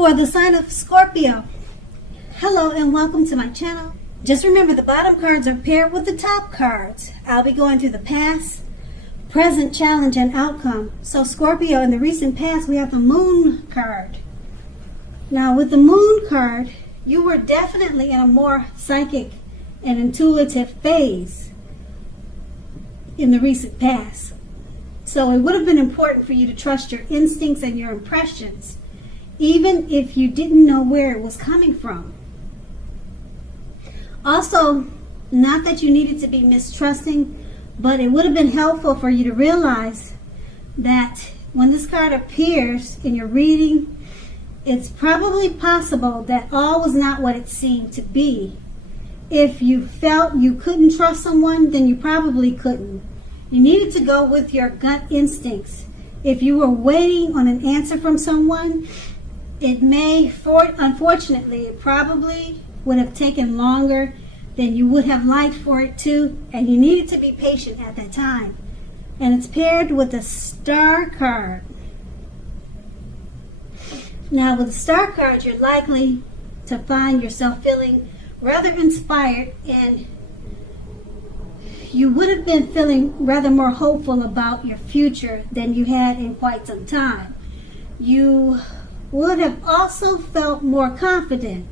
for the sign of Scorpio. Hello and welcome to my channel. Just remember the bottom cards are paired with the top cards. I'll be going through the past, present, challenge, and outcome. So Scorpio, in the recent past, we have the moon card. Now with the moon card, you were definitely in a more psychic and intuitive phase in the recent past. So it would have been important for you to trust your instincts and your impressions, even if you didn't know where it was coming from. Also, not that you needed to be mistrusting, but it would have been helpful for you to realize that when this card appears in your reading, it's probably possible that all was not what it seemed to be. If you felt you couldn't trust someone, then you probably couldn't. You needed to go with your gut instincts. If you were waiting on an answer from someone, unfortunately, it probably would have taken longer than you would have liked for it to, and you needed to be patient at that time. And it's paired with the Star card. Now, with the Star card, you're likely to find yourself feeling rather inspired, and you would have been feeling rather more hopeful about your future than you had in quite some time. You would have also felt more confident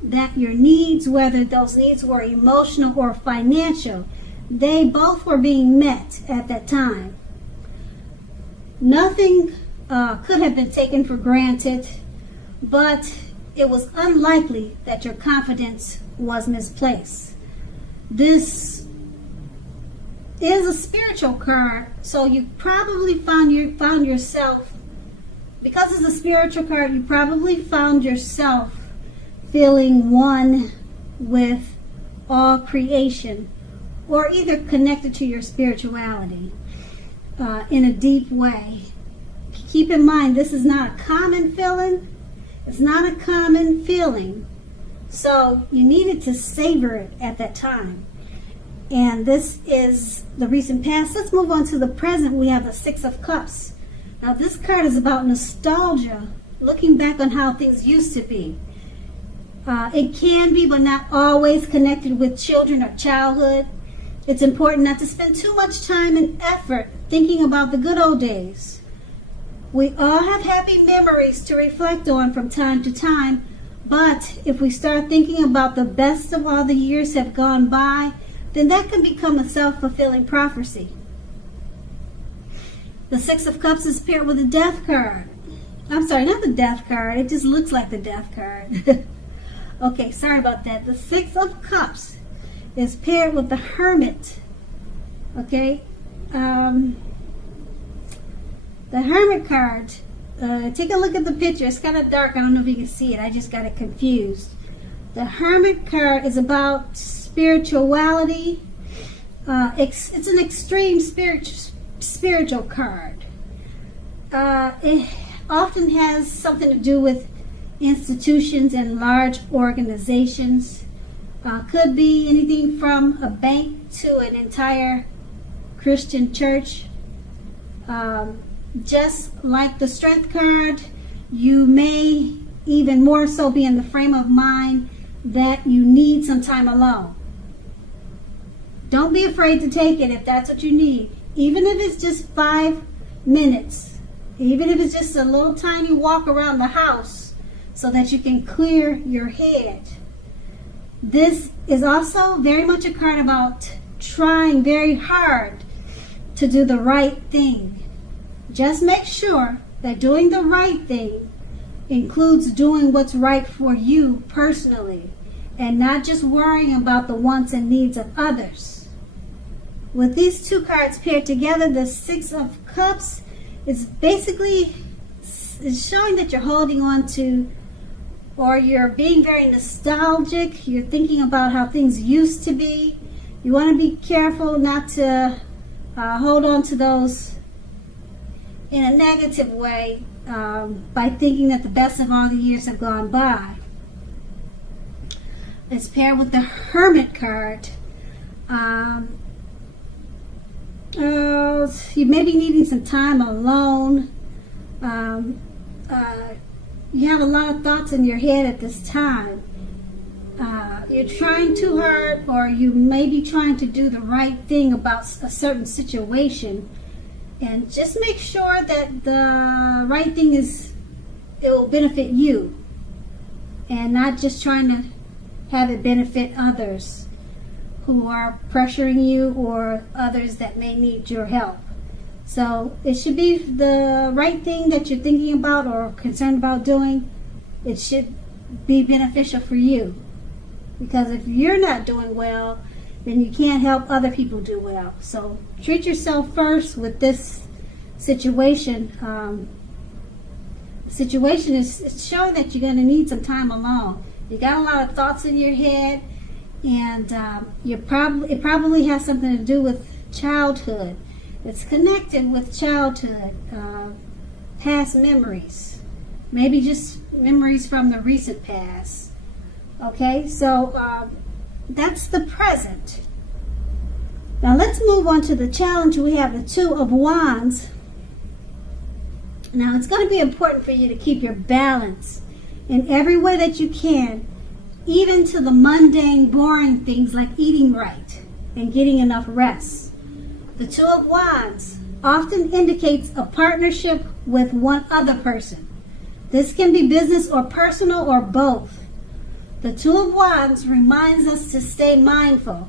that your needs, whether those needs were emotional or financial, they both were being met at that time. Nothing could have been taken for granted, but it was unlikely that your confidence was misplaced. This is a spiritual card, so you probably found yourself, because it's a spiritual card, you probably found yourself feeling one with all creation, or either connected to your spirituality in a deep way. Keep in mind, this is not a common feeling. It's not a common feeling. So you needed to savor it at that time. And this is the recent past. Let's move on to the present. We have the Six of Cups. Now this card is about nostalgia, looking back on how things used to be. It can be, but not always, connected with children or childhood. It's important not to spend too much time and effort thinking about the good old days. We all have happy memories to reflect on from time to time, but if we start thinking about the best of all the years have gone by, then that can become a self-fulfilling prophecy. The Six of Cups is paired with the Death card. I'm sorry, not the Death card. It just looks like the Death card. Okay, sorry about that. The Six of Cups is paired with the Hermit. Okay. The Hermit card, take a look at the picture. It's kind of dark. I don't know if you can see it. I just got it confused. The Hermit card is about spirituality. It's an extreme spiritual card. It often has something to do with institutions and large organizations. Could be anything from a bank to an entire Christian church. Just like the Strength card, you may even more so be in the frame of mind that you need some time alone. Don't be afraid to take it if that's what you need. Even if it's just 5 minutes. Even if it's just a little tiny walk around the house so that you can clear your head. This is also very much a card about trying very hard to do the right thing. Just make sure that doing the right thing includes doing what's right for you personally, and not just worrying about the wants and needs of others. With these two cards paired together, the Six of Cups is basically showing that you're holding on to, or you're being very nostalgic. You're thinking about how things used to be. You want to be careful not to hold on to those in a negative way by thinking that the best of all the years have gone by. It's paired with the Hermit card. You may be needing some time alone. you have a lot of thoughts in your head at this time. You're trying too hard, or you may be trying to do the right thing about a certain situation. And just make sure that the right thing it will benefit you, and not just trying to have it benefit others who are pressuring you, or others that may need your help. So it should be the right thing that you're thinking about or concerned about doing. It should be beneficial for you. Because if you're not doing well, then you can't help other people do well. So treat yourself first with this situation. The situation is showing that you're going to need some time alone. You got a lot of thoughts in your head, and it probably has something to do with childhood. It's connected with childhood, past memories, maybe just memories from the recent past. Okay, so that's the present. Now let's move on to the challenge. We have the Two of Wands. Now it's going to be important for you to keep your balance in every way that you can, even to the mundane, boring things like eating right and getting enough rest. The Two of Wands often indicates a partnership with one other person. This can be business or personal or both. The Two of Wands reminds us to stay mindful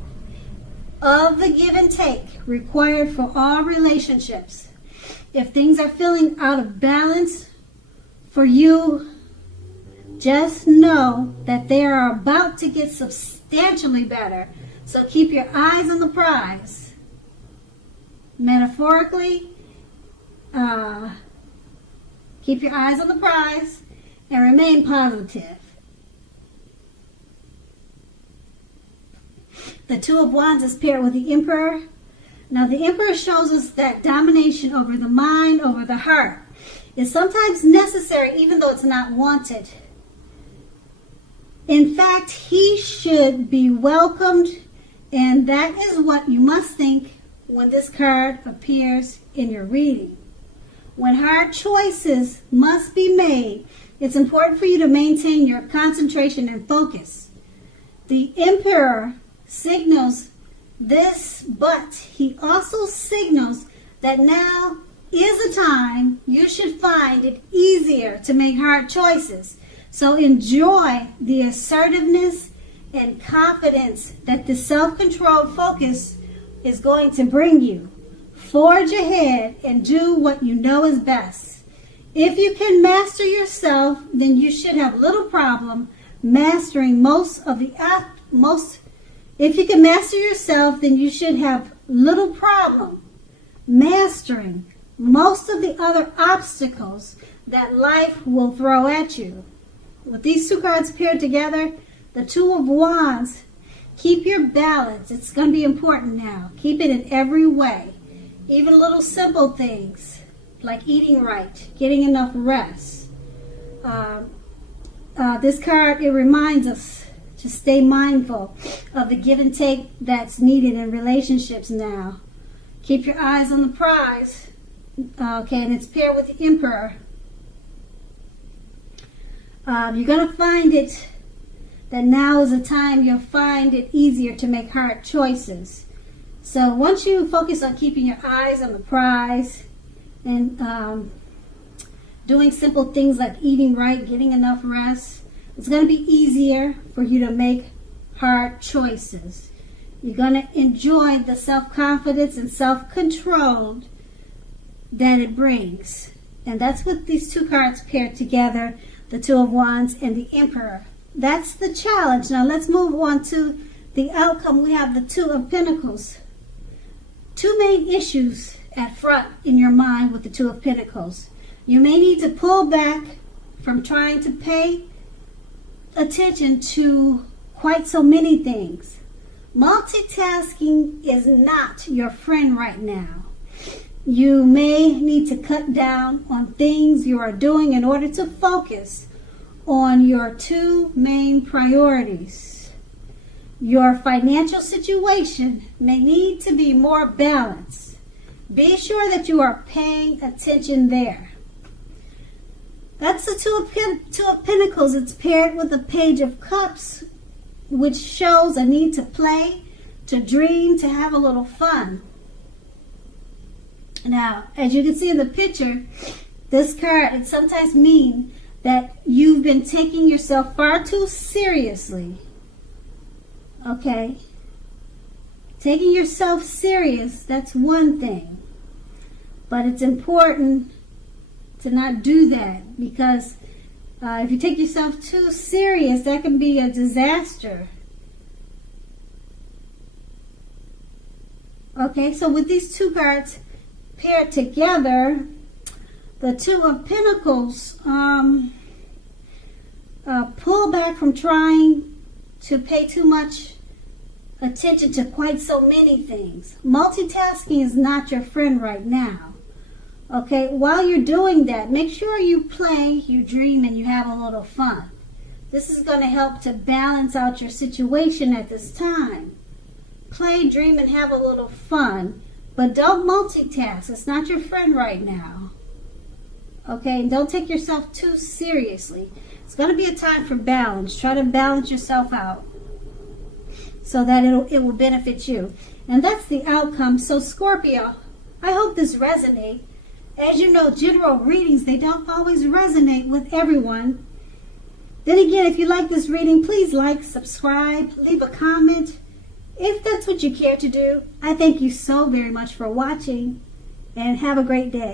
of the give and take required for all relationships. If things are feeling out of balance for you, just know that they are about to get substantially better. So keep your eyes on the prize. Metaphorically, keep your eyes on the prize and remain positive. The Two of Wands is paired with the Emperor. Now the Emperor shows us that domination over the mind, over the heart, is sometimes necessary even though it's not wanted. In fact, he should be welcomed, and that is what you must think when this card appears in your reading. When hard choices must be made, it's important for you to maintain your concentration and focus. The Emperor signals this, but he also signals that now is a time you should find it easier to make hard choices. So enjoy the assertiveness and confidence that the self-controlled focus is going to bring you. Forge ahead and do what you know is best. If you can master yourself, then you should have little problem mastering If you can master yourself, then you should have little problem mastering most of the other obstacles that life will throw at you. With these two cards paired together, the Two of Wands, keep your balance. It's going to be important now. Keep it in every way. Even little simple things like eating right, getting enough rest. This card, it reminds us to stay mindful of the give and take that's needed in relationships now. Keep your eyes on the prize. Okay, and it's paired with the Emperor. You're going to find it that now is a time you'll find it easier to make hard choices. So once you focus on keeping your eyes on the prize and doing simple things like eating right, getting enough rest, it's going to be easier for you to make hard choices. You're going to enjoy the self-confidence and self-control that it brings. And that's what these two cards paired together, the Two of Wands and the Emperor. That's the challenge. Now let's move on to the outcome. We have the Two of Pentacles. Two main issues at front in your mind with the Two of Pentacles. You may need to pull back from trying to pay attention to quite so many things. Multitasking is not your friend right now. You may need to cut down on things you are doing in order to focus on your two main priorities. Your financial situation may need to be more balanced. Be sure that you are paying attention there. That's the Two of Pentacles. It's paired with the Page of Cups, which shows a need to play, to dream, to have a little fun. Now, as you can see in the picture, this card, it sometimes means that you've been taking yourself far too seriously. Okay? Taking yourself serious, that's one thing. But it's important to not do that, because if you take yourself too serious, that can be a disaster. Okay, so with these two cards paired together, the Two of Pentacles, pull back from trying to pay too much attention to quite so many things. Multitasking is not your friend right now. Okay, while you're doing that, make sure you play, you dream, and you have a little fun. This is going to help to balance out your situation at this time. Play, dream, and have a little fun, but don't multitask. It's not your friend right now. Okay, and don't take yourself too seriously. It's going to be a time for balance. Try to balance yourself out so that it will benefit you. And that's the outcome. So Scorpio, I hope this resonates. As you know, general readings, they don't always resonate with everyone. Then again, if you like this reading, please like, subscribe, leave a comment. If that's what you care to do, I thank you so very much for watching, and have a great day.